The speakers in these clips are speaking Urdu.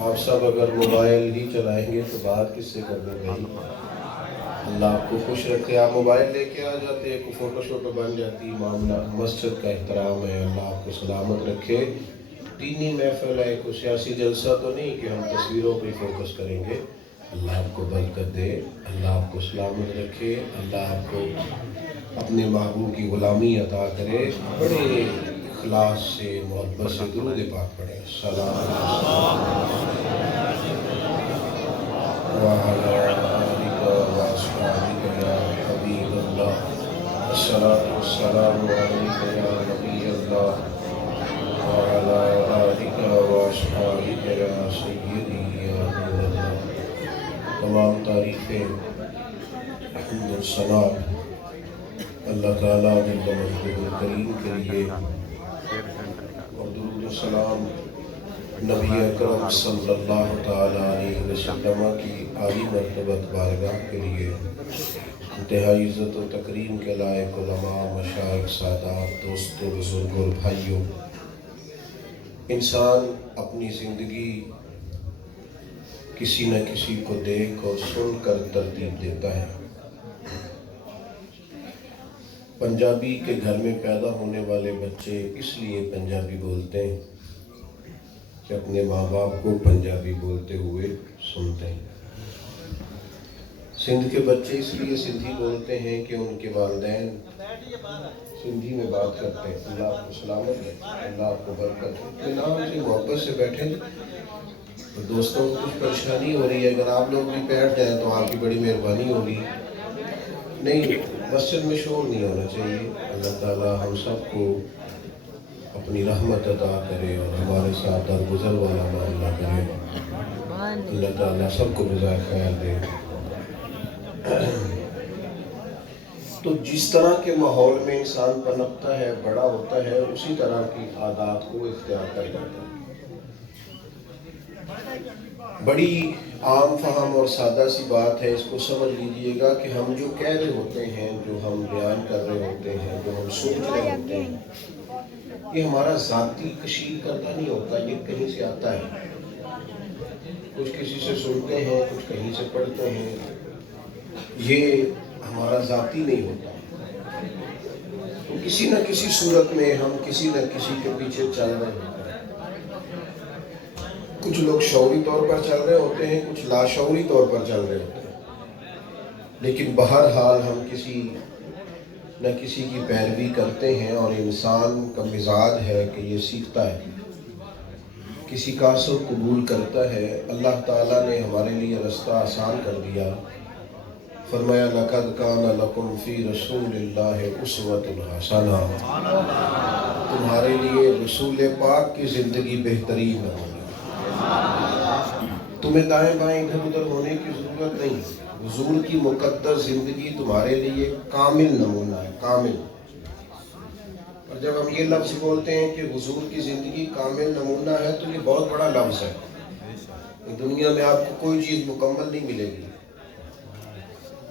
آپ سب اگر موبائل ہی چلائیں گے تو بات کس سے کرنے بھائی؟ اللہ آپ کو خوش رکھے. آپ موبائل لے کے آ جاتے ہیں, کوئی فوٹو شوٹو بن جاتی, معاملہ مسجد کا احترام ہے. اللہ آپ کو سلامت رکھے. دینی محفل ہے, کوئی سیاسی جلسہ تو نہیں کہ ہم تصویروں پہ فوکس کریں گے. اللہ آپ کو برکت دے, اللہ آپ کو سلامت رکھے, اللہ آپ کو اپنے محبوب کی غلامی عطا کرے. بڑے اخلاص سے محبت سے درود پاک پڑھیں. وعلى آلك وأصحابك يا حبيب الله. الصلاة والسلام عليك يا نبي الله وعلى آلك وأصحابك يا سيدي يا نور الله. تمام تعریفیں حمد و ثنا اللہ تعالیٰ جل مجدہ الکریم کے لیے, اور درود و سلام نبی اکرم صلی اللہ تعالیٰ علیہ وسلم کی عالی مرتبت بارگاہ کے لیے. انتہائی عزت و تکریم کے لائق علماء, مشائخ, سادات, دوستوں, بزرگوں اور بھائیوں, انسان اپنی زندگی کسی نہ کسی کو دیکھ اور سن کر ترتیب دیتا ہے. پنجابی کے گھر میں پیدا ہونے والے بچے اس لیے پنجابی بولتے ہیں کہ اپنے ماں باپ کو پنجابی بولتے ہوئے سنتے ہیں. سندھ کے بچے اس لیے سندھی بولتے ہیں کہ ان کے والدین سندھی میں بات کرتے ہیں. اللہ آپ کو سلامت ہے, اللہ آپ کو برکت ہے. اطمینان سے محبت سے بیٹھیں. تو دوستوں کو کچھ پریشانی ہو رہی ہے, اگر آپ لوگ بھی بیٹھ جائیں تو آپ کی بڑی مہربانی ہوگی. نہیں, مسجد میں شور نہیں ہونا چاہیے. اللہ تعالیٰ ہم سب کو اپنی رحمت عطا کرے اور ہمارے ساتھ درگزر والا معاملہ کرے. اللہ تعالیٰ سب کو جزائے خیر دے. تو جس طرح کے ماحول میں انسان پنپتا ہے, بڑا ہوتا ہے, اسی طرح کی عادات کو اختیار کر جاتا ہے. بڑی عام فہم اور سادہ سی بات ہے, اس کو سمجھ لیجئے گا کہ ہم جو کہہ رہے ہوتے ہیں, جو ہم بیان کر رہے ہوتے ہیں, جو ہم سوچ رہے ہوتے ہیں, یہ ہمارا ذاتی کشید کردہ نہیں ہوتا, یہ کہیں سے آتا ہے. کچھ کسی سے سنتے ہیں, کچھ کہیں سے پڑھتے ہیں, یہ ہمارا ذاتی نہیں ہوتا. تو کسی نہ کسی صورت میں ہم کسی نہ کسی کے پیچھے چل رہے ہوتے ہیں. کچھ لوگ شعوری طور پر چل رہے ہوتے ہیں, کچھ لاشعوری طور پر چل رہے ہوتے ہیں, لیکن بہرحال ہم کسی نہ کسی کی پیروی کرتے ہیں. اور انسان کا مزاج ہے کہ یہ سیکھتا ہے, کسی کا اثر قبول کرتا ہے. اللہ تعالیٰ نے ہمارے لیے رستہ آسان کر دیا. فرمایا لَقَدْ كَانَ لَكُمْ فِي رَسُولِ اللَّهِ أُسْوَةٌ حَسَنَةٌ. تمہارے لیے رسول پاک کی زندگی بہترین ہے. تمہیں دائیں بائیں ادھر ادھر ہونے کی ضرورت نہیں. حضور کی مقدس زندگی تمہارے لیے کامل نمونہ ہے, کامل. اور جب ہم یہ لفظ بولتے ہیں کہ حضور کی زندگی کامل نمونہ ہے, تو یہ بہت بڑا لفظ ہے. دنیا میں آپ کو کوئی چیز مکمل نہیں ملے گی.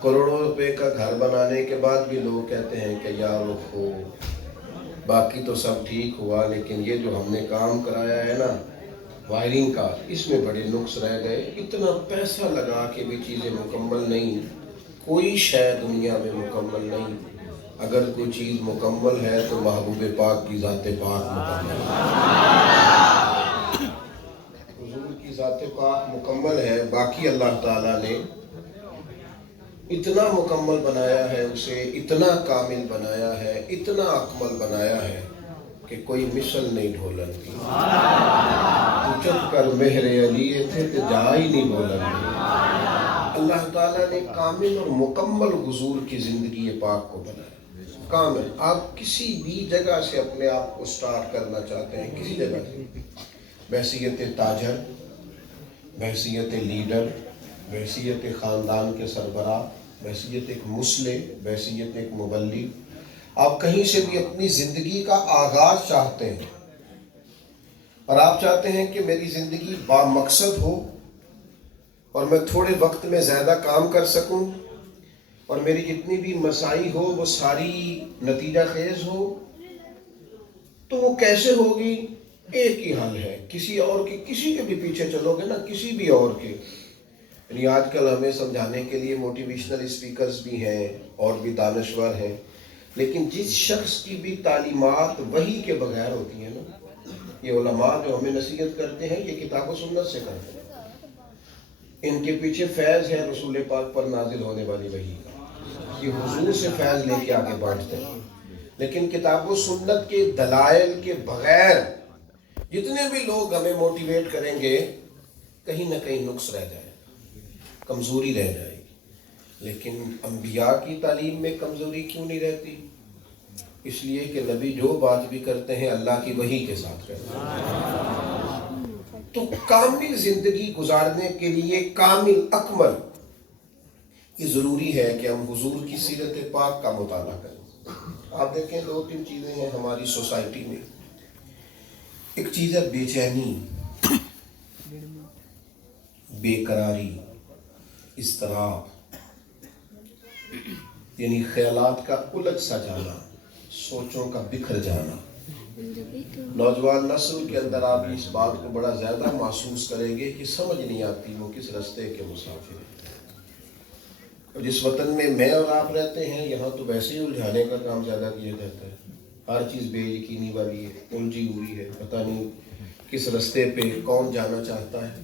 کروڑوں روپے کا گھر بنانے کے بعد بھی لوگ کہتے ہیں کہ یار وہ باقی تو سب ٹھیک ہوا, لیکن یہ جو ہم نے کام کرایا ہے نا وائرنگ کا, اس میں بڑے نقص رہ گئے. اتنا پیسہ لگا کے بھی چیزیں مکمل نہیں. کوئی شے دنیا میں مکمل نہیں. اگر کوئی چیز مکمل ہے تو محبوب پاک کی ذات پاک مکمل ہے. حضور کی ذات پاک مکمل ہے. باقی اللہ تعالیٰ نے اتنا مکمل بنایا ہے, اسے اتنا کامل بنایا ہے, اتنا اکمل بنایا ہے کہ کوئی مثل نہیں ڈھولن کی. چپ کر مہر علی تھے تو جا ہی نہیں بولن کی. اللہ تعالیٰ نے کامل اور مکمل حضور کی زندگی پاک کو بنایا, کامل. آپ کسی بھی جگہ سے اپنے آپ کو سٹارٹ کرنا چاہتے ہیں, کسی جگہ سے, بحیثیت تاجر, بحیثیت لیڈر, بحیثیت خاندان کے سربراہ, بحیثیت ایک مسلح, بحیثیت ایک مبلغ, آپ کہیں سے بھی اپنی زندگی کا آغاز چاہتے ہیں. اور آپ چاہتے ہیں کہ میری زندگی با مقصد ہو, اور میں تھوڑے وقت میں زیادہ کام کر سکوں, اور میری جتنی بھی مساعی ہو وہ ساری نتیجہ خیز ہو. تو وہ کیسے ہوگی؟ ایک ہی حل ہے، کسی اور کے، کسی کے بھی پیچھے چلو گے نا، کسی بھی اور کے، یعنی آج کل ہمیں سمجھانے کے لیے موٹیویشنل اسپیکرز بھی ہیں اور بھی دانشور ہیں، لیکن جس شخص کی بھی تعلیمات وحی کے بغیر ہوتی ہیں نا، یہ علماء جو ہمیں نصیحت کرتے ہیں یہ کتاب و سنت سے کرتے ہیں، ان کے پیچھے فیض ہے رسول پاک پر نازل ہونے والی وحی کا، یہ حضور سے فیض لے کے آگے بڑھتے ہیں، لیکن کتاب و سنت کے دلائل کے بغیر جتنے بھی لوگ ہمیں موٹیویٹ کریں گے کہیں نہ کہیں نقص رہ جائے، کمزوری رہ جائے گی۔ لیکن انبیاء کی تعلیم میں کمزوری کیوں نہیں رہتی؟ اس لیے کہ نبی جو بات بھی کرتے ہیں اللہ کی وحی کے ساتھ کرتے ہیں۔ تو کامل زندگی گزارنے کے لیے، کامل اکمل، یہ ضروری ہے کہ ہم حضور کی سیرت پاک کا مطالعہ کریں۔ آپ دیکھیں 2-3 چیزیں ہیں ہماری سوسائٹی میں۔ ایک چیز ہے بے چینی، بے قراری، اضطراب، یعنی خیالات کا الجھ سا جانا، سوچوں کا بکھر جانا۔ نوجوان نسل کے اندر آپ اس بات کو بڑا زیادہ محسوس کریں گے کہ سمجھ نہیں آتی وہ کس رستے کے مسافر ہیں۔ اور جس وطن میں میں اور آپ رہتے ہیں یہاں تو ویسے ہی الجھانے کا کام زیادہ کیا جاتا ہے، ہر چیز بے یقینی والی ہے، الجھی ہوئی ہے، پتہ نہیں کس رستے پہ کون جانا چاہتا ہے۔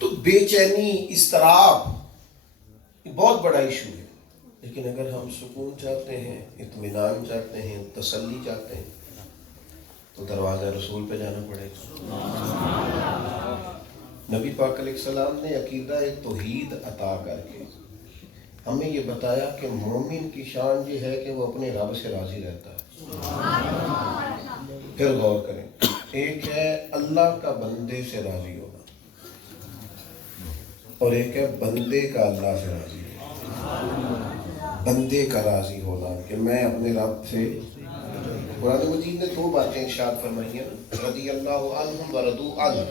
تو بے چینی، اضطراب یہ بہت بڑا ایشو ہے، لیکن اگر ہم سکون چاہتے ہیں، اطمینان چاہتے ہیں، تسلی چاہتے ہیں تو دروازہ رسول پہ جانا پڑے گا۔ نبی پاک علیہ السلام نے عقیدہ توحید عطا کر کے ہمیں یہ بتایا کہ مومن کی شان یہ ہے کہ وہ اپنے رب سے راضی رہتا ہے۔ پھر غور کریں، ایک ہے اللہ کا بندے سے راضی ہونا اور ایک ہے بندے کا اللہ سے راضی ہونا۔ بندے کا راضی ہونا کہ میں اپنے رب سے، قرآن مجید نے 2 باتیں ارشاد فرمائی ہیں، رضی اللہ عنہم ورضوا عنہ،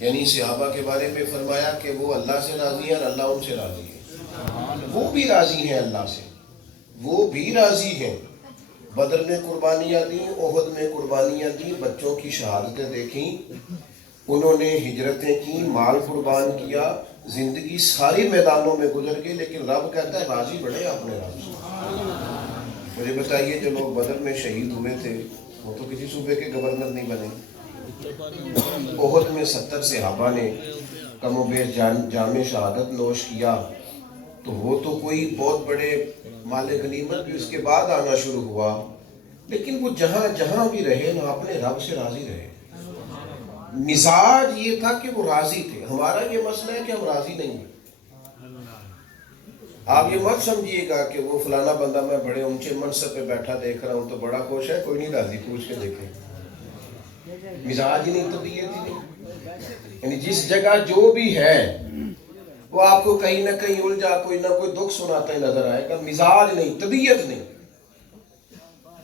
یعنی صحابہ کے بارے میں فرمایا کہ وہ اللہ سے راضی ہیں اور اللہ ان سے راضی ہے۔ وہ بھی راضی ہیں اللہ سے، وہ بھی راضی ہیں۔ بدر میں قربانیاں دیں، احد میں قربانیاں دیں، بچوں کی شہادتیں دیکھیں، انہوں نے ہجرتیں کی، مال قربان کیا، زندگی ساری میدانوں میں گزر گئی، لیکن رب کہتا ہے راضی بڑے اپنے رب سے۔ مجھے بتائیے جو لوگ بدر میں شہید ہوئے تھے وہ تو کسی صوبے کے گورنر نہیں بنے۔ احد میں 70 صحابہ نے کم و بیش جام شہادت نوش کیا، تو وہ تو کوئی بہت بڑے مال غنیمت بھی اس کے بعد آنا شروع ہوا، لیکن وہ جہاں جہاں بھی رہے نا اپنے رب سے راضی رہے۔ مزاج یہ تھا کہ وہ راضی تھے۔ ہمارا یہ مسئلہ ہے کہ ہم راضی نہیں ہیں۔ آپ یہ مت سمجھیے گا کہ وہ فلانا بندہ میں بڑے اونچے منصب پہ بیٹھا دیکھ رہا ہوں تو بڑا خوش ہے، کوئی نہیں راضی، پوچھ کے دیکھیں۔ مزاج ہی نہیں، طبیعت ہی نہیں، یعنی جس جگہ جو بھی ہے وہ آپ کو کہیں نہ کہیں الجھا کوئی نہ کوئی دکھ سناتا ہی نظر آئے گا۔ مزاج نہیں، طبیعت نہیں۔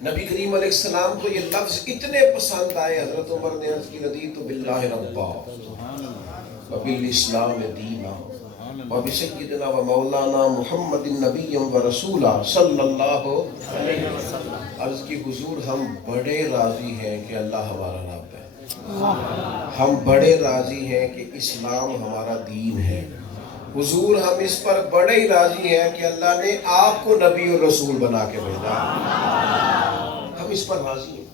نبی کریم علیہ السلام کو یہ لفظ اتنے پسند آئے، حضرت عمر نے عرض کی رضیت باللہ ربا وبالاسلام دینا وبسیدنا و مولانا محمد نبی و رسولہ صلی اللہ علیہ وسلم۔ عرض کی حضور ہم بڑے راضی ہیں کہ اللہ ہمارا رب ہے، ہم بڑے راضی ہیں کہ اسلام ہمارا دین ہے، حضور ہم اس پر بڑے ہی راضی ہیں کہ اللہ نے آپ کو نبی اور رسول بنا کے بھیجا، ہم اس پر راضی ہیں،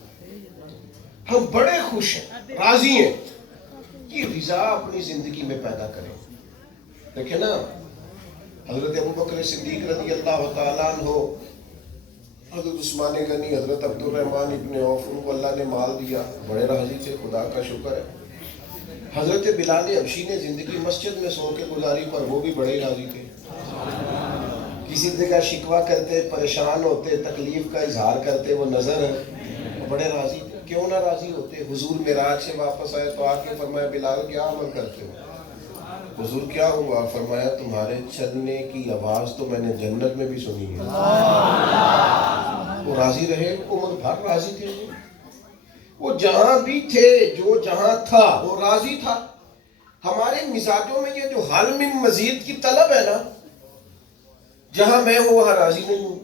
ہم بڑے خوش ہیں، راضی ہیں۔ یہ رضا اپنی زندگی میں پیدا کریں۔ دیکھیں نا، حضرت ابوبکر صدیق رضی اللہ تعالیٰ عنہ، حضرت عثمان غنی، حضرت عبد الرحمن ابن عوف، ان کو اللہ نے مال دیا، بڑے راضی تھے، خدا کا شکر ہے۔ حضرت بلال حبشی نے زندگی مسجد میں سو کے گزاری پر وہ بھی بڑے راضی تھے۔ کسی جگہ شکوہ کرتے، پریشان ہوتے، تکلیف کا اظہار کرتے، وہ نظر بڑے راضی تھے۔ کیوں نہ راضی ہوتے؟ حضور معراج سے واپس آئے تو آ کے فرمایا بلال کیا عمل کرتے ہو؟ حضور کیا ہوا؟ فرمایا تمہارے چلنے کی آواز تو میں نے جنت میں بھی سنی ہے۔ وہ راضی رہے، عمر بھر راضی تھے۔ وہ جہاں بھی تھے، جو جہاں تھا وہ راضی تھا۔ ہمارے مزاجوں میں یہ جو حل من مزید کی طلب ہے نا، جہاں میں ہوں وہاں راضی نہیں ہوں،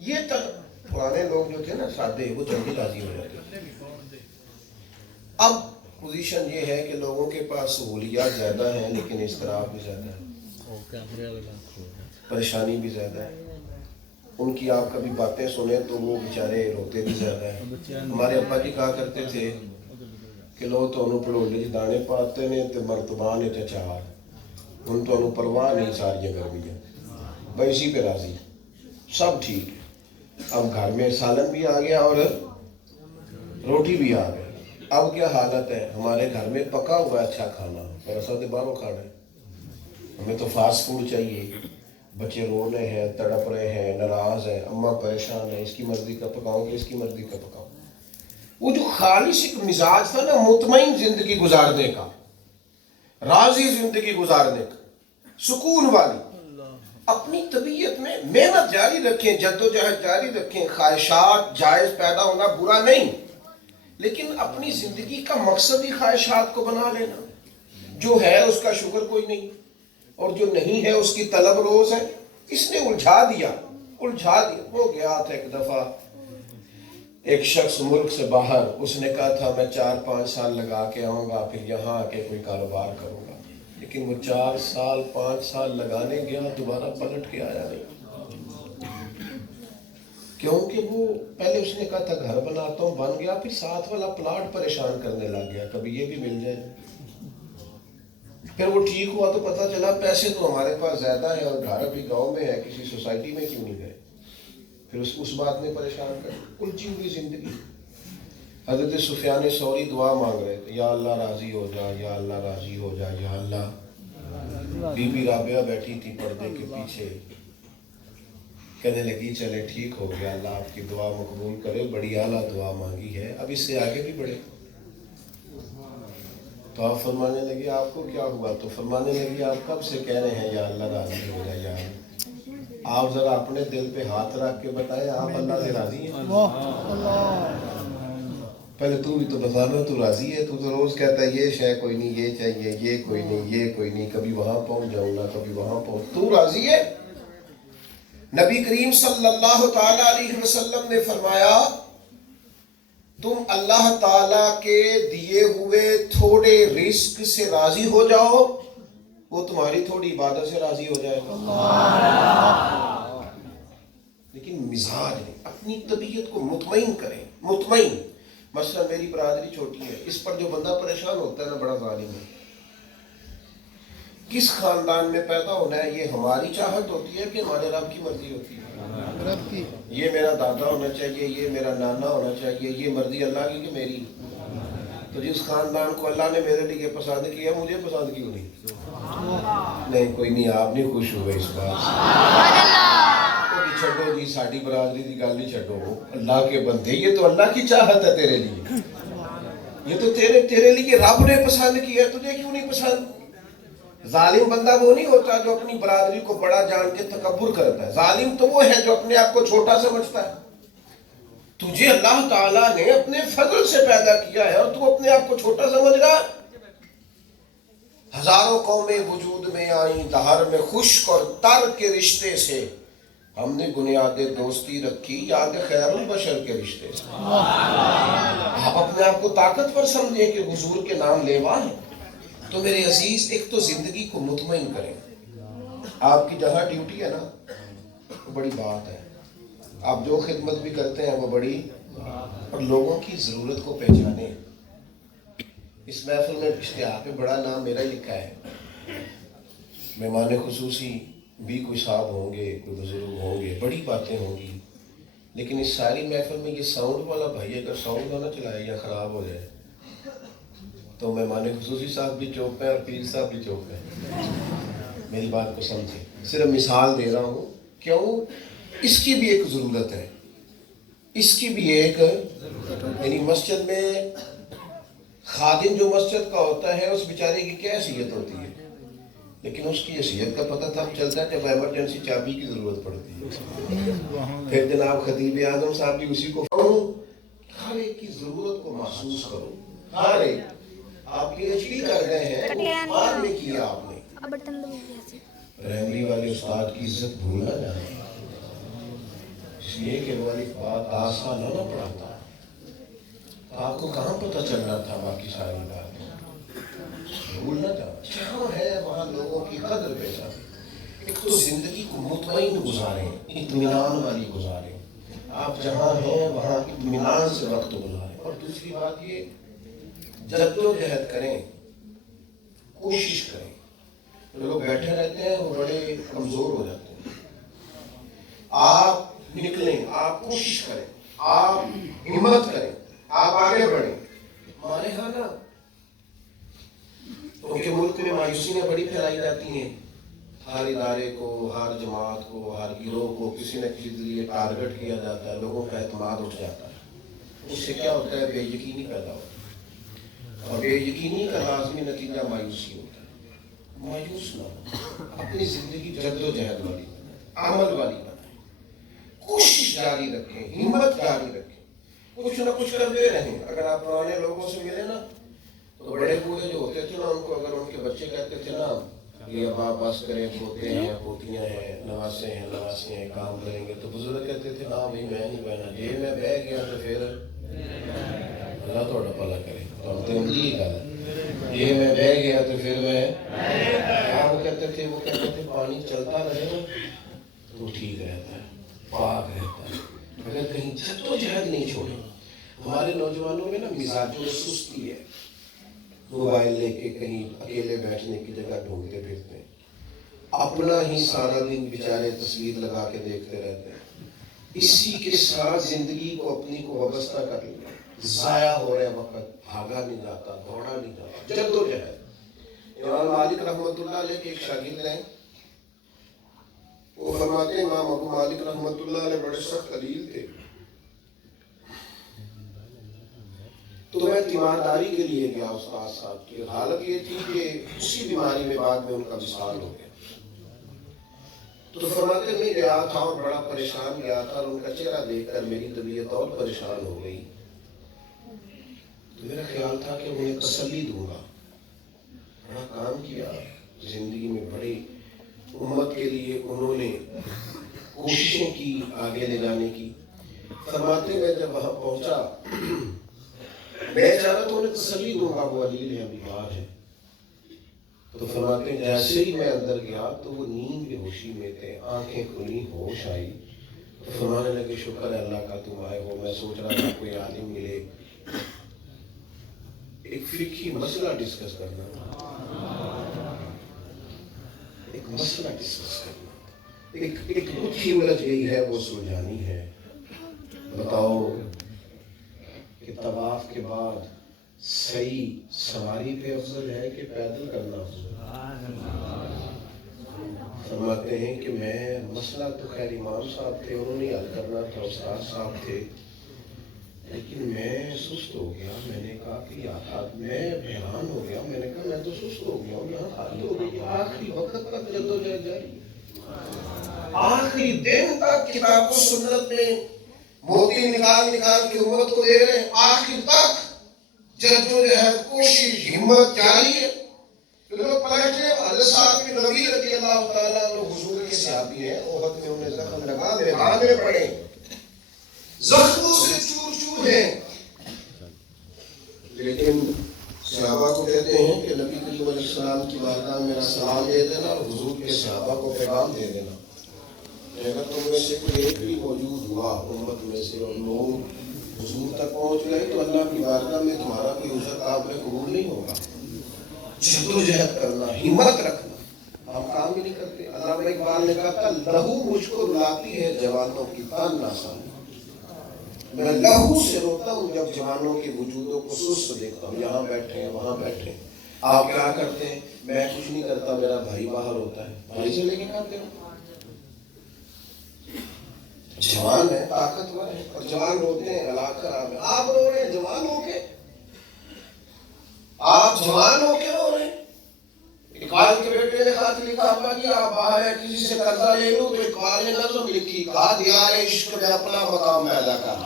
یہ طلب پرانے لوگ جو تھے نا سادے، وہ جلدی راضی ہو جاتے تھے۔ اب پوزیشن یہ ہے کہ لوگوں کے پاس سہولیات زیادہ ہیں لیکن اضطراب بھی زیادہ ہے، پریشانی بھی زیادہ ہے۔ ان کی آپ کبھی باتیں سنیں تو وہ بیچارے روتے بھی زیادہ ہیں۔ ہمارے ابا جی کہا کرتے تھے کہ لو تو پڑولی دانے پاتے نے تے مرتبان تے چار، ان تو پرواہ نہیں ساری گرمیاں، بھائی اسی پہ راضی، سب ٹھیک ہے۔ اب گھر میں سالن بھی آ گیا اور روٹی بھی آ گئی۔ اب کیا حالت ہے، ہمارے گھر میں پکا ہوا اچھا کھانا، پر اصل باہروں کھانا ہے، ہمیں تو فاسٹ فوڈ چاہیے۔ بچے رو رہے ہیں، تڑپ رہے ہیں، ناراض ہیں، اماں پریشان ہے، اس کی مرضی کا پکاؤں کہ اس کی مرضی کا پکاؤں۔ وہ جو خالص ایک مزاج تھا نا مطمئن زندگی گزارنے کا، راضی زندگی گزارنے کا، سکون والی، اپنی طبیعت میں محنت جاری رکھیں، جدوجہد جاری رکھیں، خواہشات جائز پیدا ہونا برا نہیں، لیکن اپنی زندگی کا مقصد ہی خواہشات کو بنا لینا۔ جو ہے اس کا شکر کوئی نہیں، اور جو نہیں ہے اس کی طلب روز ہے۔ اس نے الجھا دیا۔ وہ گیا تھا ایک دفعہ ایک شخص ملک سے باہر، اس نے کہا تھا میں 4-5 سال لگا کے آؤں گا، پھر یہاں آ کے کوئی کاروبار کروں گا، لیکن وہ 4 سال 5 سال لگانے گیا، دوبارہ پلٹ کے آیا نہیں، کیونکہ وہ پہلے اس نے کہا تھا گھر بناتا ہوں، بن گیا، پھر ساتھ والا پلاٹ پریشان کرنے لگ گیا، کبھی یہ بھی مل جائے۔ پھر وہ ٹھیک ہوا تو پتہ چلا پیسے تو ہمارے پاس زیادہ ہیں اور گھر ابھی گاؤں میں ہے، کسی سوسائٹی میں کیوں نہیں گئے، پھر اس بات میں پریشان کر، الجھی ہوئی زندگی۔ حضرت سفیان ثوری دعا مانگ رہے تھے، یا اللہ راضی ہو جا، یا اللہ راضی ہو جا، یا اللہ۔ بی بی رابعہ بیٹھی تھی پردے کے پیچھے، کہنے لگی چلے ٹھیک ہو گیا، اللہ آپ کی دعا مقبول کرے، بڑی اعلیٰ دعا مانگی ہے، اب اس سے آگے بھی بڑھے۔ تو آپ فرمانے لگی آپ کو کیا ہوا؟ تو فرمانے لگی آپ کب سے کہہ رہے ہیں یا اللہ راضی ہو جائے، یا آپ ذرا اپنے دل پہ ہاتھ رکھ کے بتائیں آپ اللہ سے راضی ہیں؟ پہلے تو بھی تو بتانا تو راضی ہے، تو روز کہتا ہے یہ شے کوئی نہیں، یہ چاہیے، یہ کوئی نہیں، یہ کوئی نہیں، کبھی وہاں پہنچ جاؤں گا، کبھی وہاں پہنچ، تو راضی ہے؟ نبی کریم صلی اللہ تعالی علیہ وسلم نے فرمایا تم اللہ تعالیٰ کے دیے ہوئے تھوڑے رزق سے راضی ہو جاؤ، وہ تمہاری تھوڑی عبادت سے راضی ہو جائے گا۔ لیکن مزاج ہے، اپنی طبیعت کو مطمئن کریں، مطمئن۔ مثلا میری برادری چھوٹی ہے، اس پر جو بندہ پریشان ہوتا ہے نا بڑا ظالم ہے۔ کس خاندان میں پیدا ہونا ہے یہ ہماری چاہت ہوتی ہے کہ ہمارے رب کی مرضی ہوتی ہے؟ یہ میرا دادا ہونا چاہیے، یہ میرا نانا ہونا چاہیے، یہ مرضی اللہ کی کہ میری؟ تو جس خاندان کو اللہ نے میرے لیے پسند کیا مجھے پسند کیوں نہیں؟ نہیں کوئی نہیں، آپ نہیں خوش ہوئے اس بات سے، چھڈو جی ساڑی برادری کی گل ہی چھڈو، اللہ کے بندے یہ تو اللہ کی چاہت ہے تیرے لیے، یہ تو تیرے لیے رب نے پسند کیا ہے، تجھے کیوں نہیں پسند؟ ظالم بندہ وہ نہیں ہوتا جو اپنی برادری کو بڑا جان کے تکبر کرتا ہے، ظالم تو وہ ہے جو اپنے آپ کو چھوٹا سمجھتا ہے۔ تجھے اللہ تعالیٰ نے اپنے فضل سے پیدا کیا ہے اور تو اپنے آپ کو چھوٹا سمجھ رہا۔ ہزاروں قومیں وجود میں آئیں دہر میں خشک اور تر کے رشتے سے، ہم نے بنیاد دوستی رکھی یاد خیر البشر کے رشتے سے۔ آپ اپنے آپ کو طاقتور سمجھیں کہ حضور کے نام لیوا ہیں۔ تو میرے عزیز ایک تو زندگی کو مطمئن کریں، آپ کی جہاں ڈیوٹی ہے نا وہ بڑی بات ہے، آپ جو خدمت بھی کرتے ہیں وہ بڑی، اور لوگوں کی ضرورت کو پہچانیں۔ اس محفل میں اشتہار پہ بڑا نام میرا لکھا ہے، مہمان خصوصی بھی کوئی صاحب ہوں گے، کوئی بزرگ ہوں گے، بڑی باتیں ہوں گی، لیکن اس ساری محفل میں یہ ساؤنڈ والا بھائی اگر ساؤنڈ نہ چلائے یا خراب ہو جائے تو مہمان خصوصی صاحب بھی چوپ ہیں اور پیر صاحب بھی چوپ ہیں۔ میری بات کو سمجھیں، صرف مثال دے رہا ہوں، کیوں؟ اس کی بھی ایک ضرورت ہے، اس کی بھی ایک، یعنی مسجد میں خادم جو مسجد کا ہوتا ہے اس بیچارے کی کیا حیثیت ہوتی ہے، لیکن اس کی حیثیت کا پتہ تب چلتا ہے جب ایمرجنسی چابی کی ضرورت پڑتی ہے۔ پھر جناب خطیب اعظم صاحب بھی اسی کو، ہر ایک کی ضرورت کو محسوس کرو، ہر ایک۔ آپ پی ایچ ڈی کر رہے ہیں، بعد میں کیا آپ نے، پرائمری والے استاد کی عزت بھولنا جانا، اس لیے کہ وہ الف با تا سا نہ پڑھاتا، آپ کو کہاں پتہ چل رہا تھا باقی ساری بات؟ بھولنا تھا جہاں ہے وہاں لوگوں کی قدر پہچانے. ایک تو زندگی کو مطمئن گزاریں، اطمینان والی گزاریں. آپ جہاں ہیں وہاں اطمینان سے وقت گزاریں. اور دوسری بات یہ، جد و جہد کریں، کوشش کریں. لوگ بیٹھے رہتے ہیں وہ بڑے کمزور ہو جاتے ہیں. آپ نکلیں، آپ کوشش کریں، آپ ہمت کریں، آپ آگے بڑھیں. ہمارے ہاں نا کیونکہ ملک میں مایوسیاں بڑی پھیلائی جاتی ہیں. ہر ادارے کو، ہر جماعت کو، ہر گروہ کو کسی نہ کسی ذریعے ٹارگٹ کیا جاتا ہے، لوگوں کا اعتماد اٹھ جاتا ہے. اس سے کیا ہوتا ہے؟ بے یقینی پیدا ہوتا ہے، اور بے یقینی کا لازمی نتیجہ مایوسی ہوتا ہے. مایوس نہ ہو، اپنی زندگی جد و جہد والی بنائیں، عمل والی بنائیں، کوشش جاری رکھیں، ہمت جاری رکھیں، کچھ نہ کچھ کرتے رہیں. اگر آپ پرانے لوگوں سے ملے نا تو بڑے بوڑھے جو ہوتے تھے نا، ان کو اگر ان کے بچے کہتے تھے نا یہ اب آپ بس کریں، پوتے ہیں پوتیاں ہیں، نواسے ہیں نواسے ہیں، کام کریں گے، تو بزرگ کہتے تھے ہاں بھائی میں نہیں بہنا جی، میں بہ گیا تو پھر اللہ تھوڑا بھلا کرے. اور تو یہ گل یہ میں بہ گیا تو پھر میں کیا وہ کہتے تھے پانی چلتا رہے نا تو ٹھیک رہتا ہے، پاک رہتا ہے. اگر کہیں جد و جہد نہیں چھوڑے. ہمارے نوجوانوں میں نا مزاج و سستی ہے، موبائل لے کے کہیں اکیلے بیٹھنے کی جگہ ڈھونڈتے پھرتے ہیں، اپنا ہی سارا دن بیچارے تصویر لگا کے دیکھتے رہتے ہیں. اسی کے ساتھ زندگی کو اپنی کو وابستہ کر لیا، ضائع ہو رہا وقت، بھاگا نہیں جاتا، دوڑا نہیں جاتا. جد و جہد. امام مالک رحمۃ اللہ علیہ کے ایک شاگرد ہیں، وہ فرماتے ہیں امام ابو مالک رحمۃ اللہ علیہ بڑے سخت علیل تھے. تو میں تیمارداری کے لیے گیا استاد صاحب کی. حالت یہ تھی کہ اسی بیماری میں بعد میں ان کا وصال ہو گیا. تو فرماتے میں گیا تھا اور بڑا پریشان گیا تھا، اور ان کا چہرہ دیکھ کر میری طبیعت اور پریشان ہو گئی. تو میرا خیال تھا کہ انہیں تسلی دوں گا. بڑا کام کیا زندگی میں، بڑی امت کے لیے انہوں نے کوششیں کی آگے لے جانے کی. فرماتے میں جب وہاں پہنچا میں چاہتا تو انہیں تسلی دوں گا، وہ علیل ہے، بیمار ہے. تو فرماتے ہیں جیسے ہی میں اندر گیا تو وہ نیند بے ہوشی میں تھے، آنکھیں کھلی، ہوش آئی. تو فرمانے لگے شکر ہے اللہ کا تم آئے ہو، میں سوچ رہا تھا کوئی عالم ملے، ایک فقہی مسئلہ ڈسکس کرنا، ایک مسئلہ ڈسکس کرنا، ایک گتھی الجھ گئی ہے وہ سلجھانی ہے. بتاؤ کہ طواف کے بعد صحیح سواری پہ افضل ہے کہ پیدل کرنا افضل ہے؟ فرماتے ہیں کہ میں، مسئلہ تو خیر امام صاحب تھے انہوں نے حل کرنا تھا، استاد صاحب تھے، لیکن میں سست ہو گیا. میں نے کہا کہ آقا، میں حیران ہو گیا. میں نے کہا میں تو سست ہو گیا ہوں، یہاں خالی ہو گئی. آخری وقت تک جد و جہد جاری، آخری دن تک کتاب و سنت میں موتی نکال نکال کے امت کو دے رہے ہیں. آخر تک جد و جہد، کوشش، ہمت جاری ہے. لوگ پلٹے. حضرت صاحب بن ربیع رضی اللہ تعالیٰ عنہ حضور کے صحابی ہیں. احد میں انہیں زخم لگا، میدان میں پڑے، زخموں سے چور چور ہیں. لیکن صحابہ کو کہتے ہیں کہ نبی کریم علیہ السلام کی بارگاہ میں میرا سلام دے دینا اور حضور کے صحابہ کو پیغام دے دینا. اگر تم میں سے کوئی ایک بھی موجود ہوا امت میں سے اور لوگ حضور تک پہنچ گئے تو اللہ کی بارگاہ میں تمہارا کوئی عذر قابل قبول نہیں ہوگا. جد و جہد کرنا، ہمت رکھنا. ہم کام ہی نہیں کرتے. علامہ اقبال نے کہا تھا لہو مجھ کو رلاتی ہے جوانوں کی تان ناسانی. میں لہو سے روتا ہوں جب جوانوں کے وجودوں کو سست دیکھتا ہوں. یہاں بیٹھے ہیں، وہاں بیٹھے ہیں. آپ کیا کرتے ہیں؟ میں کچھ نہیں کرتا، میرا بھائی باہر ہوتا ہے، بھائی سے لے کے کھاتے ہو. جوان ہے، طاقتور ہے، اور جوان روتے ہیں ہلاک خراب ہے. آپ رو رہے ہیں جوان ہو کے، آپ جوان ہو کے رو رہے ہیں. اقبال کے بیٹے نے خط لکھا ابا جی آپ باہر ہے، کسی سے قرضہ لے لوں تو اقبال نے نظم لکھی، کہا دیار عشق میں اپنا مقام پیدا کر.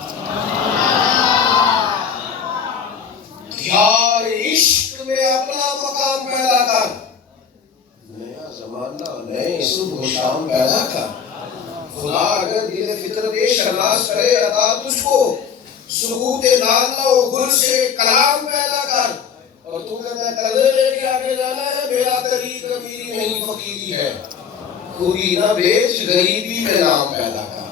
دیار عشق میں اپنا مقام پیدا کر، نیا زمانہ نئے صبح و شام پیدا کر. خدا اگر دل فطرت حضرت شناس کرے عطا تجھ کو، سکوت نالا و گل سے کلام پیدا کر، اور تو کہتا ہے قدر لے کے آگے جانا ہے، میرا طریق میری نہیں فقیری ہے، خودی نہ بیچ غریبی میں نام پیدا کر۔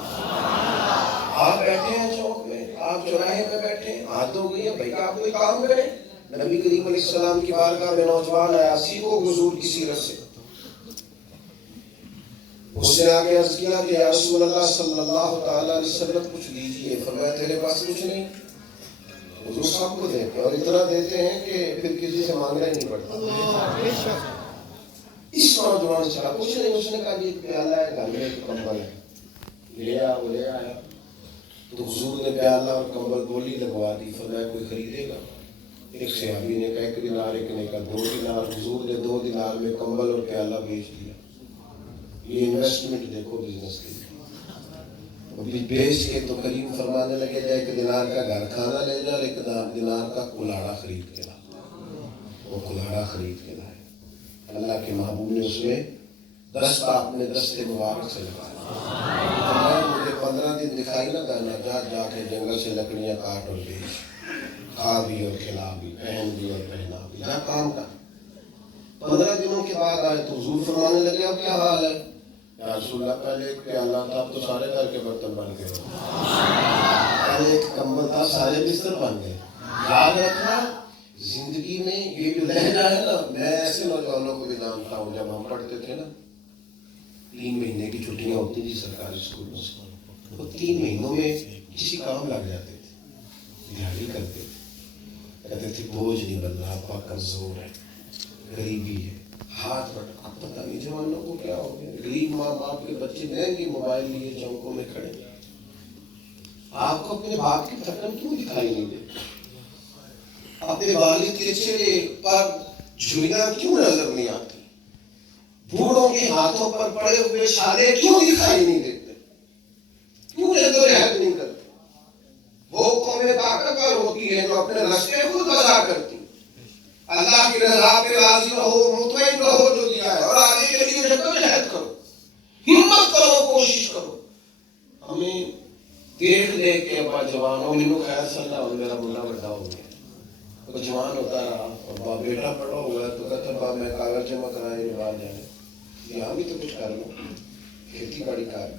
آپ بیٹھے ہیں چوک میں، آپ چوراہے میں بیٹھے ہیں، ہاتھ ہو گئی ہے بھائی آپ کوئی کام کریں۔ نبی کریم علیہ السلام کی بارگاہ میں نوجوان آیا، سیکھو حضور کی سیرت سے۔ اس نے آگے عرض کیا کہ یا رسول اللہ صلی اللہ تعالیٰ علیہ وسلم کچھ دیجئے، فرمایا تیرے پاس کچھ نہیں؟ حضور سب کو دیتے ہیں، اور اتنا دیتے ہیں کہ پھر کسی سے مانگنا ہی نہیں پڑتا۔ اس نوجوان سے کہا کچھ نہیں، اس نے کہا یہ پیالہ ہے، گھر میں ایک کمبل ہے، لے آ، وہ لے آیا۔ تو حضور نے پیالہ اور کمبل بولی لگوا دی، فرمایا کوئی خریدے گا؟ ایک صحابی نے کہا 1 دینار، ایک نے کہا 2 دینار۔ حضور نے 2 دینار میں کمبل اور پیالہ بیچ دیا۔ یہ انویسٹمنٹ دیکھو بزنس کی، ابھی بیچ کے تو کریم فرمانے لگے جائے 1 دینار کا گھر کھانا لے جا اور 1 دینار کا کلاڑا خرید کے لا۔ وہ کلاڑا خرید کے لائے۔ اللہ کے محبوب نے اس میں دست اپنے دستے مبارک سے لگایا، مجھے 15 دن دکھائی نہ کرنا، جا کے جنگل سے لکڑیاں کاٹ اور بیچ، کھا بھی اور کھلا بھی، پہن بھی اور پہنا بھی، جا کام کا۔ 15 دنوں کے بعد آئے تو حضور فرمانے لگے اب کیا حال ہے؟ یا رسول اللہ پہلے ایک پیالہ تھا، اب تو سارے گھر کے برتن بن گئے، پہلے ایک کمبل تھا، سارے بستر بن گئے۔ یاد رکھنا زندگی میں یہ جو لہجہ ہے نا، میں ایسے نوجوانوں کو بھی جانتا ہوں، جب ہم پڑھتے تھے نا 3 مہینے کی چھٹیاں ہوتی تھی سرکاری اسکول میں، وہ 3 مہینوں میں کسی کام لگ جاتے تھے، دیہڑی کرتے تھے، کہتے تھے بوجھ نہیں بن رہا، ابا کمزور ہے، غریبی ہے، ہاتھ بٹ۔ اب پتہ نہیں جوانوں کو کیا ہو گیا، غریب ماں باپ کے بچے مہنگی موبائل لیے چوکوں میں کھڑے۔ آپ کو اپنے باپ کی تھکن کیوں دکھائی نہیں دیتی؟ اپنے والد کے چہرے پر جھریاں کیوں نظر نہیں آتی؟ بوڑھوں کے ہاتھوں پر پڑے ہوئے چھالے کیوں دکھائی نہیں دیتے؟ کیوں جدوجہد نہیں کرتے؟ وہ قومیں طاقتور ہوتی ہیں جو اپنے رستے خود وضع کرتی، اللہ کی رضا پہ راضی رہو، مطمئن رہو جو دیا ہے، اور آگے کے لیے جدوجہد کرو، ہمت کرو، کوشش کرو۔ ہمیں دیکھ کے ابا جوان ہو، انہوں خیر صلی اللہ علیہ میرا ملا بڑا ہو گیا، وہ جوان ہوتا رہا، ابا بیٹا بڑا ہوا ہے تو کہتا ابا میں کاغذ جمع کرائے باہر جانے، یہاں بھی تو کچھ کر لو، کھیتی باڑی کر،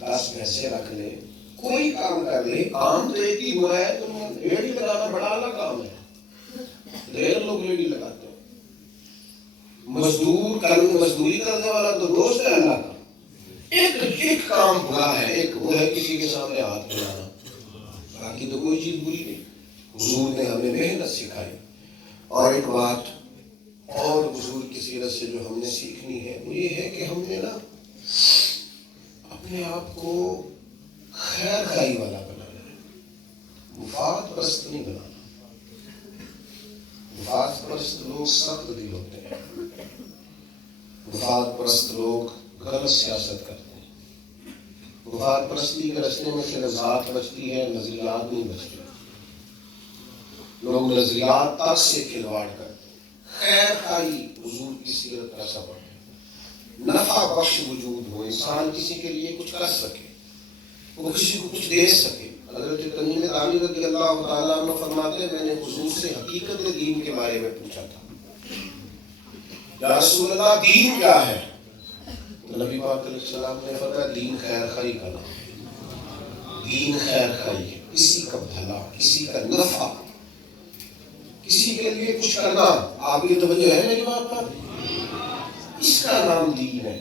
10 بھینسیں رکھ لے، کوئی کام کر لے۔ کام تو ایک ہی ہوا ہے، تم ریڑھی لگانا بڑا اعلیٰ کام ہے، ڈھیر لوگ ریڑھی لگاتے ہیں، مزدوری کرنے والا تو دوست ہے اللہ کا۔ ایک کام برا ہے، ایک وہ ہے کسی کے سامنے ہاتھ پھیلانا، باقی تو کوئی چیز بری نہیں۔ حضور نے ہمیں محنت سکھائی۔ اور ایک بات اور حضور کی سیرت سے جو ہم نے سیکھنی ہے وہ یہ ہے کہ ہم نے نا اپنے آپ کو خیر خواہی والا بنانا ہے، مفاد پرست نہیں بنانا۔ مفاد پرست لوگ سخت دل ہوتے ہیں، مفاد پرست لوگ غلط سیاست کرتے ہیں، مفاد پرستی کے رستے میں صرف ذات بچتی ہے، نظریات نہیں بچتے، لوگ نظریات تک سے کھلواڑ کرتے ہیں۔ خیر خواہی حضور کی سیرت کا سبب ہے، نفع بخش وجود ہو، انسان کسی کے لیے کچھ کر سکے، وہ کسی کو کچھ دے سکے۔ حضرت تمیم داری رضی اللہ تعالیٰ عنہ فرماتے ہیں میں نے حضور سے حقیقت دین کے بارے میں پوچھا تھا، یا رسول اللہ دین کیا ہے؟ تو نبی پاک علیہ السلام نے فرمایا دین خیر خواہی کا نام ہے، دین خیر خواہی ہے، کسی کا بھلا، کسی کا نفع، کسی کے لیے کچھ کرنا۔ آپ کی توجہ ہے میری بات پر؟ اس کا نام دین ہے۔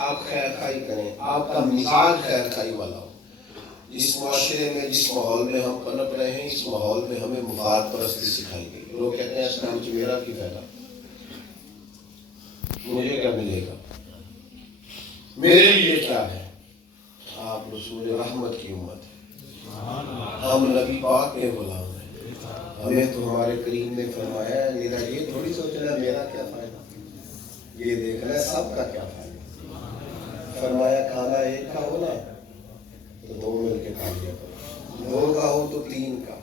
آپ خیر خواہی کریں، آپ کا مزاج خیر خواہی والا ہو۔ جس معاشرے میں، جس ماحول میں ہم پنپ رہے ہیں، اس ماحول میں ہمیں مفاد پرستی سکھائی گئی۔ لوگ کہتے ہیں اس کام سے میرا کی فائدہ، مجھے کیا ملے گا، میرے لیے کیا ہے؟ آپ رسول رحمت کی امت ہے، ہم نبی پاک کے غلام ہیں، ہمیں تو ہمارے کریم نے فرمایا ہے میرا یہ تھوڑی سوچنا میرا کیا فائدہ، یہ دیکھنا ہے سب کا کیا فائدہ۔ فرمایا کھانا ایک کا ہو نا تو 2 مل کے کھا لیا کرو، 2 کا ہو تو 3 کا۔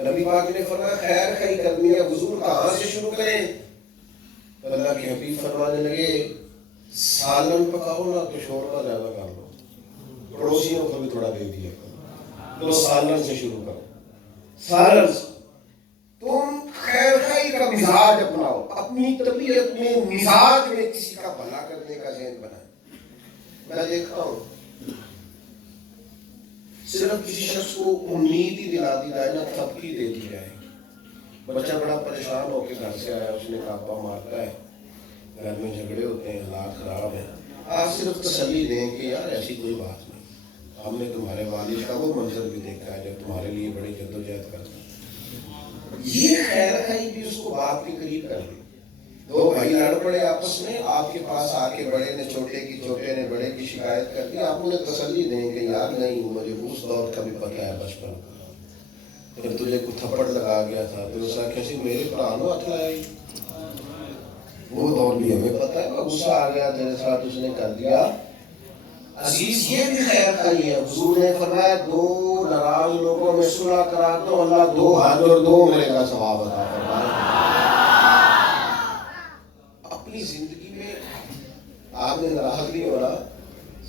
نبی پاک نے فرمایا خیر خواہی کرنی ہے، حضور کہاں سے شروع کریں؟ اللہ کے حبیب فرمانے لگے سالن پکاؤ نا تو شوربہ زیادہ کر لو، پڑوسیوں کو بھی تھوڑا دے دیا کرو. لو سالن سے شروع کرو, سالن سے. تم خیر خائی کا مزاج اپناؤ, اپنی طبیعت میں مزاج میں کسی کا بھلا کرنے کا ذہن بنائیں. میں دیکھتا ہوں صرف کسی شخص کو امید ہی دلا دی جائے نا, تھپکی دے دی جائے. بچہ بڑا پریشان ہو کے گھر سے آیا, اس نے کاپا مارتا ہے, گھر میں جھگڑے ہوتے ہیں, حالات خراب ہیں. آپ صرف تسلی دیں کہ یار ایسی کوئی بات نہیں, ہم نے تمہارے والد کا وہ منظر بھی دیکھا ہے جب تمہارے لیے بڑی جدوجہد کرتا ہے. یہ خیر خائی بھی اس کو باپ کے قریب کر دی. دو بھائی لڑ پڑے آپس میں, آپ کے پاس آ کے بڑے نے چھوٹے کی, چھوٹے نے بڑے کی شکایت کر دی. آپ انہیں تسلی دیں کہ یار نہیں, مجھے اس دور کا بھی پتہ ہے بچپن کا, جب تجھے کوئی تھپڑ لگا گیا تھا تو اس کا کیسے میرے پرانو ہاتھ لائی, وہ دور بھی ہمیں پتہ ہے, غصہ آ گیا تیرے ساتھ اس نے کر دیا. عزیز یہ بھی خیر خائی ہے. حضور نے فرمایا دو ناراض لوگوں میں صلح کرا دو, اللہ 2 حج اور 2 عمرے کا ثواب عطا فرمائے. اپنی زندگی میں آپ نے ناراض نہیں ہونا.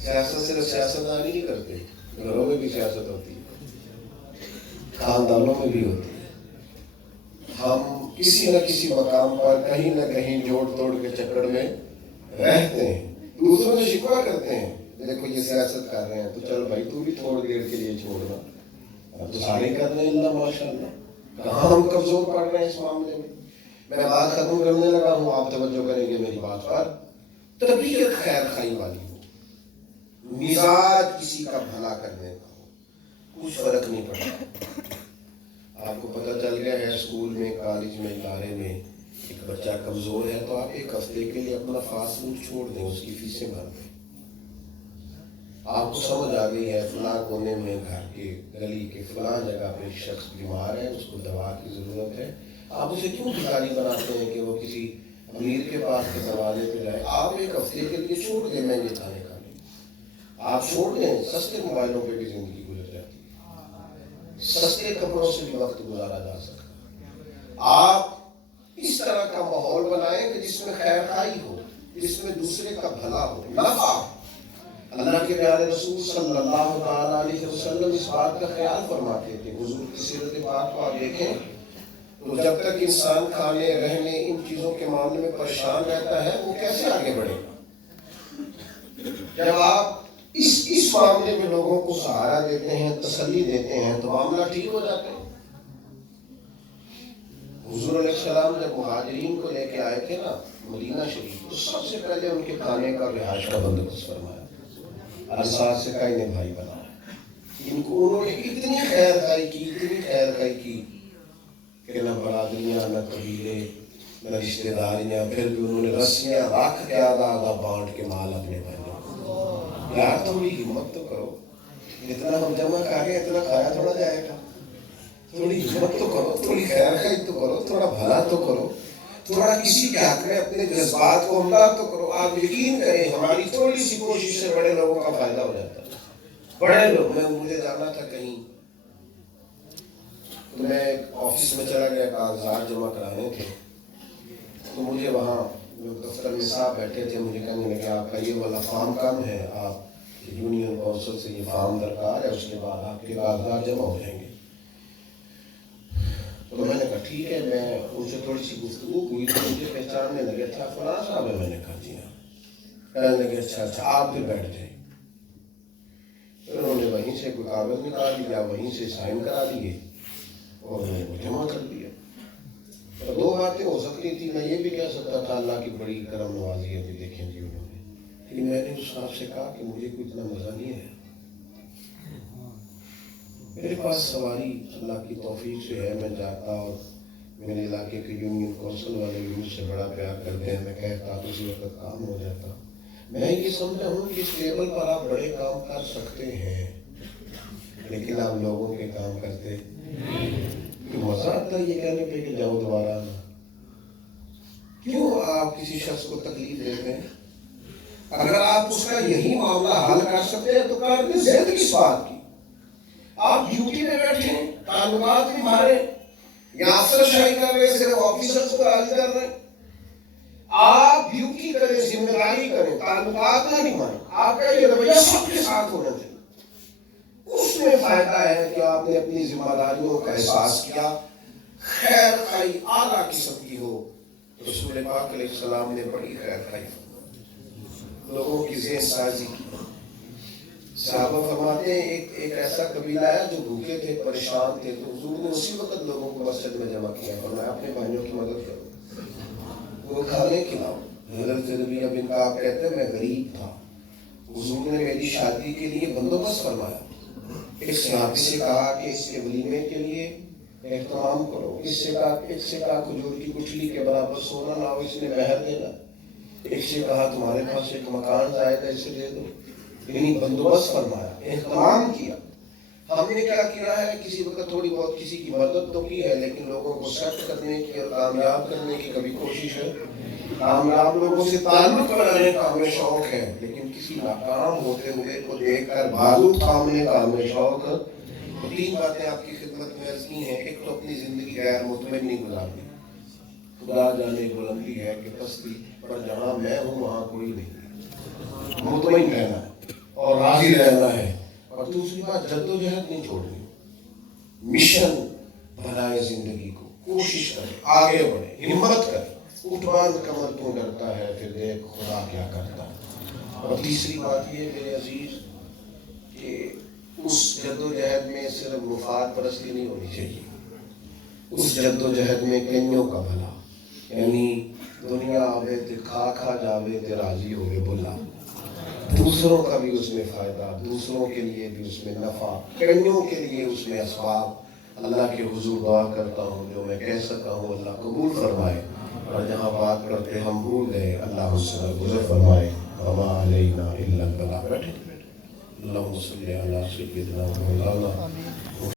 سیاست صرف سیاستدانی نہیں کرتے, گھروں میں بھی سیاست ہوتی ہے, خاندانوں میں بھی ہوتی ہے. ہم کسی نہ کسی مقام پر کہیں نہ کہیں جوڑ توڑ کے چکر میں رہتے ہیں, دوسروں سے شکوہ کرتے ہیں, دیکھو یہ سیاست کر رہے ہیں تو چل بھائی تو بھی تھوڑی دیر کے لیے چھوڑنا. اب تو سارے کر رہے ہیں, اللہ ماشاء اللہ. کہاں ہم کمزور پڑ رہے ہیں اس معاملے میں. میں بات ختم کرنے لگا ہوں, آپ توجہ کریں گے میری بات پر. طبیعت خیر خائی والی ہو, مزاج کسی کا بھلا کرنے کا ہو, کچھ فرق نہیں پڑتا. آپ کو پتہ چل گیا ہے اسکول میں, کالج میں, ادارے میں ایک بچہ کمزور ہے تو آپ 1 ہفتے کے لیے اپنا فاسٹ فوڈ چھوڑ دیں, اس کی فیسیں بھر دیں. آپ کو سمجھ آ گئی ہے فلاں کونے میں گھر کے گلی کے فلاں جگہ پہ شخص بیمار ہے, اس کو دوا کی ضرورت ہے. آپ اسے کیوں بھکاری بناتے ہیں کہ وہ کسی امیر کے پاس کے دروازے پہ جائے. آپ 1 ہفتے کے لیے چھوڑ دیں مہنگے کھانے کھانے, آپ چھوڑ دیں. سستے موبائلوں پہ بھی زندگی گزر جاتی ہے, سستے کپڑوں سے بھی وقت گزارا جا سکتا ہے. آپ اس طرح کا ماحول بنائیں کہ جس میں خیر خائی ہو, جس میں دوسرے کا بھلا ہو, نفع. اللہ کے پیارے رسول صلی اللہ تعالیٰ علیہ وسلم اس بات کا خیال فرماتے تھے. حضور کی سیرت پاک کو آپ دیکھیں تو جب تک انسان کھانے رہنے ان چیزوں کے معاملے میں پریشان رہتا ہے وہ کیسے آگے بڑھے گا. جب آپ اس معاملے میں لوگوں کو سہارا دیتے ہیں, تسلی دیتے ہیں, تو معاملہ ٹھیک ہو جاتا ہے. حضور علیہ السلام جب مہاجرین کو لے کے آئے تھے نا مدینہ شریف, تو سب سے پہلے ان کے کھانے کا رہائش کا بندوبست فرمایا. انصار سے کا انہیں بھائی بنایا. ان کو انہوں نے اتنی خیر خائی کی, اتنی خیر خائی کی کہ نہ برادریاں, نہ قبیلے, نہ رشتے داریاں, پھر بھی انہوں نے رسیاں رکھ کے آدھا آدھا بانٹ کے مال اپنے بھائیوں کو. یار تھوڑی ہمت تو کرو, اتنا ہم جمع کر رہے ہیں اتنا کھایا تھوڑا جائے گا. تھوڑی ہمت تو کرو, تھوڑی خیر خائی تو کرو, تھوڑا بھلا تو کرو, تھوڑا کسی کے حق میں اپنے جذبات کو عمدہ تو کرو. آپ یقین کریں ہماری تھوڑی سی کوشش سے بڑے لوگوں کا فائدہ ہو جاتا ہے. بڑے لوگ, مجھے جانا تھا کہیں تو میں آفس میں چلا گیا, کاغذات جمع کرانے تھے, تو مجھے وہاں دفتر میں صاحب بیٹھے تھے, مجھے کہنے لگے آپ کا یہ والا فارم کم ہے, آپ یونین کونسل سے یہ فارم درکار ہے, اس کے بعد آپ کے کاغذات جمع ہو جائیں گے. تو میں نے کہا ٹھیک ہے. میں ان سے تھوڑی سی گفتگو ہوئی تو مجھے پہچاننے لگے, اچھا فلاں صاحب ہے. میں نے کہا جی ہاں. کہنے لگے اچھا اچھا آپ پھر بیٹھ جائیں. پھر انہوں نے وہیں سے کوئی کاغذ نکال لیا, وہیں سے سائن کرا دیے اور میں نے جمع کر دیا. 2 باتیں ہو سکتی تھی. میں یہ بھی کہہ سکتا تھا اللہ کی بڑی کرم نوازی ہے, دیکھیں جی انہوں نے, لیکن میں نے اس صاحب سے کہا کہ مجھے کوئی اتنا مزہ نہیں ہے, میرے پاس سواری اللہ کی توفیق سے ہے. میں جاتا اور میرے علاقے کے یونین کونسل والے بھی مجھ سے بڑا پیار کرتے ہیں. میں کہتا تو اسی وقت کام ہو جاتا. میں یہ سمجھا ہوں کہ اس ٹیبل پر آپ بڑے کام کر سکتے ہیں, لیکن آپ لوگوں کے کام کرتے. مزہ آتا یہ کہنے پہ کہ جاؤ دوبارہ آنا. کیوں آپ کسی شخص کو تکلیف دیتے ہیں؟ اگر آپ اس کا یہی معاملہ حل کر سکتے ہیں تو کر دیں. زد کس بات کی؟ آپ ڈیوٹی میں بیٹھے ہیں, تعلقات بھی مارے, یا افسر شاہی کر رہے ہیں, صرف آفیسرز کو راضی کر رہے ہیں. آپ ڈیوٹی کریں, ذمہ داری کریں, تعلقات نہ نہیں ماریں. آپ کا یہ رویہ سب کے ساتھ ہونا چاہیے. اس میں فائدہ ہے کہ آپ نے اپنی ذمہ داریوں کا احساس کیا، خیر خائی اعلیٰ قسم کی ہو۔ رسول پاک علیہ السلام نے بڑی خیر خائی لوگوں کی ذہن سازی کی۔ صحابہ فرماتے ہیں ایک ایسا قبیلہ ہے جو بھوکے تھے، پریشان تھے، تو حضور نے اسی وقت لوگوں کو مسجد میں جمع کیا، فرمایا اپنے بھائیوں کی مدد کرو، وہ کھانے کھلاؤ۔ حضرت ربیعہ بن کعب کہتے ہیں میں غریب تھا، حضور نے میری شادی کے لیے بندوبست فرمایا، ایک صحابی سے کہا کہ اس کے ولیمے کے لیے اہتمام کرو، اس سے کہا کھجور کی گٹھلی کے برابر سونا لاؤ، اس نے مہر دینا، ایک سے کہا تمہارے پاس ایک مکان زائد ہے اسے دے دو، یعنی بندوبست فرمایا، اہتمام کیا۔ ہم نے کیا کیا ہے، کسی وقت تھوڑی بہت کسی کی مدد تو کی ہے، لیکن لوگوں کو سیٹ کرنے کی اور کامیاب کرنے کی کبھی کوشش ہے؟ کامیاب لوگوں سے تعلق بنانے کا ہمیں شوق ہے، لیکن کسی ناکام ہوتے ہوئے کو دیکھ کر بازو تھامنے کا ہمیں شوق ہے۔ تو تین باتیں آپ کی خدمت میں عرض کی ہیں۔ ایک تو اپنی زندگی غیر مطمئن نہیں گزارنی، خدا جانے بلندی ہے کہ پستی پر جہاں میں ہوں وہاں کوئی نہیں، مطمئن رہنا ہے اور راضی رہنا ہے۔ اور دوسری بات جد و جہد نہیں چھوڑنی، مشن بنائے زندگی کو، کوشش کرے، آگے بڑھے، ہمت کرے، اٹھ باندھ کمر کیوں ڈرتا ہے، پھر دیکھ خدا کیا کرتا ہے۔ اور تیسری بات یہ میرے عزیز کہ اس جد و جہد میں صرف مفاد پرستی نہیں ہونی چاہیے، اس جد و جہد میں کئیوں کا بھلا، یعنی دنیا آوے تے کھا کھا جاوے تے راضی ہوئے بلا، دوسروں کا بھی اس میں فائدہ، دوسروں کے لیے بھی اس میں نفع، کئیوں کے لیے اس میں اسباب۔ اللہ کے حضور دعا کرتا ہوں جو میں کہہ سکا ہوں اللہ قبول فرمائے، اور جہاں بات کرتے ہم بھول گئے اللہ ہم سے گزر فرمائے۔ وما علینا الا البلاغ۔ بیٹھے اللہم صلی علی سیدنا مولانا